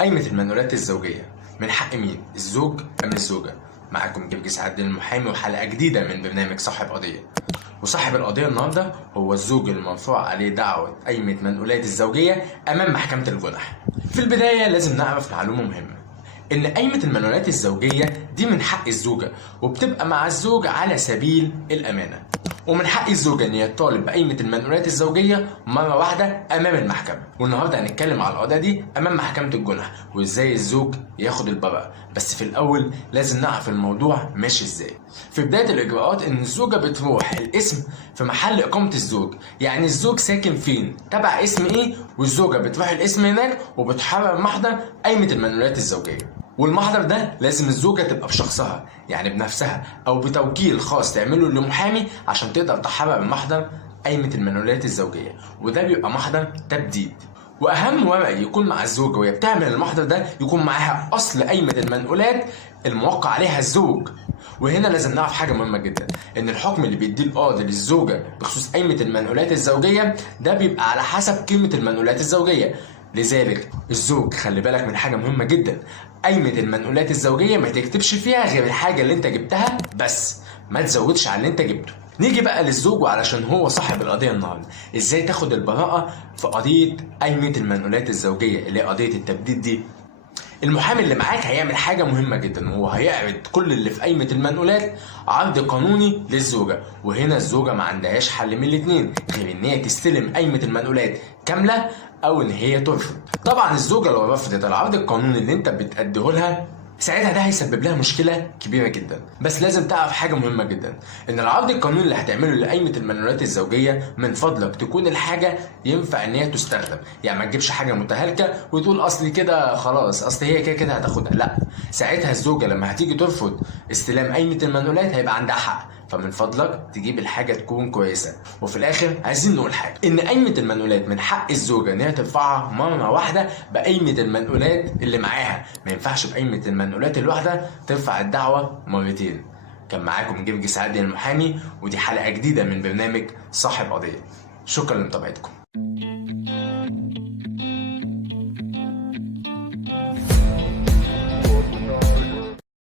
قايمة المنقولات الزوجية من حق مين؟ الزوج أم الزوجة؟ معاكم جرجس عادل المحامي وحلقة جديدة من برنامج صاحب قضية. وصاحب القضية النهاردة هو الزوج المرفوع عليه دعوة قايمة منقولات الزوجية أمام محكمة الجنح. في البداية لازم نعرف معلومة مهمة، إن قايمة المنقولات الزوجية دي من حق الزوجة وبتبقى مع الزوج على سبيل الأمانة، ومن حق الزوجة إن هي تطالب بقايمة المنقولات الزوجية مرة واحدة أمام المحكمة. والنهاردة هنتكلم على القضية دي أمام محكمة الجنح وإزاي الزوج ياخد البراءة، بس في الأول لازم نعرف الموضوع ماشي إزاي. في بداية الإجراءات إن الزوجة بتروح الاسم في محل إقامة الزوج، يعني الزوج ساكن فين تبع اسم إيه، والزوجة بتروح الاسم هناك وبتحرر محضر قايمة المنقولات الزوجية. والمحضر ده لازم الزوجة تبقى بشخصها، يعني بنفسها أو بتوكيل خاص تعمله لمحامي عشان تقدر تحرر محضر قايمة المنقولات الزوجية، وده بيبقى محضر تبديد. وأهم ورق يكون مع الزوجة وهي بتعمل المحضر ده يكون معاها أصل قايمة المنقولات الموقع عليها الزوج. وهنا لازم نعرف حاجة مهمة جدا، إن الحكم اللي بيديه القاضي للزوجة بخصوص قايمة المنقولات الزوجية ده بيبقى على حسب قيمة المنقولات الزوجية. لذلك الزوج خلي بالك من حاجة مهمة جدا، قايمة المنقولات الزوجية ما تكتبش فيها غير الحاجة اللي انت جبتها بس، ما تزودش على اللي انت جبته. نيجي بقى للزوج وعلشان هو صاحب القضية النهارده، ازاي تاخد البراءة في قضية قايمة المنقولات الزوجية اللي هي قضية التبديد دي. المحامي اللي معاك هيعمل حاجة مهمة جدا، وهو هيعرض كل اللي في قايمة المنقولات عرض قانوني للزوجة. وهنا الزوجة ما عندهاش حل من الاتنين غير ان هي تستلم قايمة المنقولات كاملة او ان هي ترفض. طبعا الزوجة لو رفضت العرض القانوني اللي انت بتأديه لها ساعتها ده هيسبب لها مشكلة كبيرة جدا. بس لازم تعرف حاجة مهمة جدا، ان العرض القانوني اللي هتعمله لقايمة المنقولات الزوجية من فضلك تكون الحاجة ينفع ان هي تستخدم، يعني ما تجيبش حاجة متهالكة وتقول اصل كده خلاص اصل هي كده كده هتاخدها، لا. ساعتها الزوجة لما هتيجي ترفض استلام قايمة المنقولات هيبقى عندها حق. فمن فضلك تجيب الحاجة تكون كويسة. وفي الآخر عايزين نقول حاجة، إن قايمة المنقولات من حق الزوجة إن هي ترفعها مرة واحدة بقايمة المنقولات اللي معاها، ما ينفعش بقايمة المنقولات الواحدة ترفع الدعوة مرتين. كان معاكم جرجس عادل المحامي، ودي حلقة جديدة من برنامج صاحب قضية. شكرا لمتابعتكم.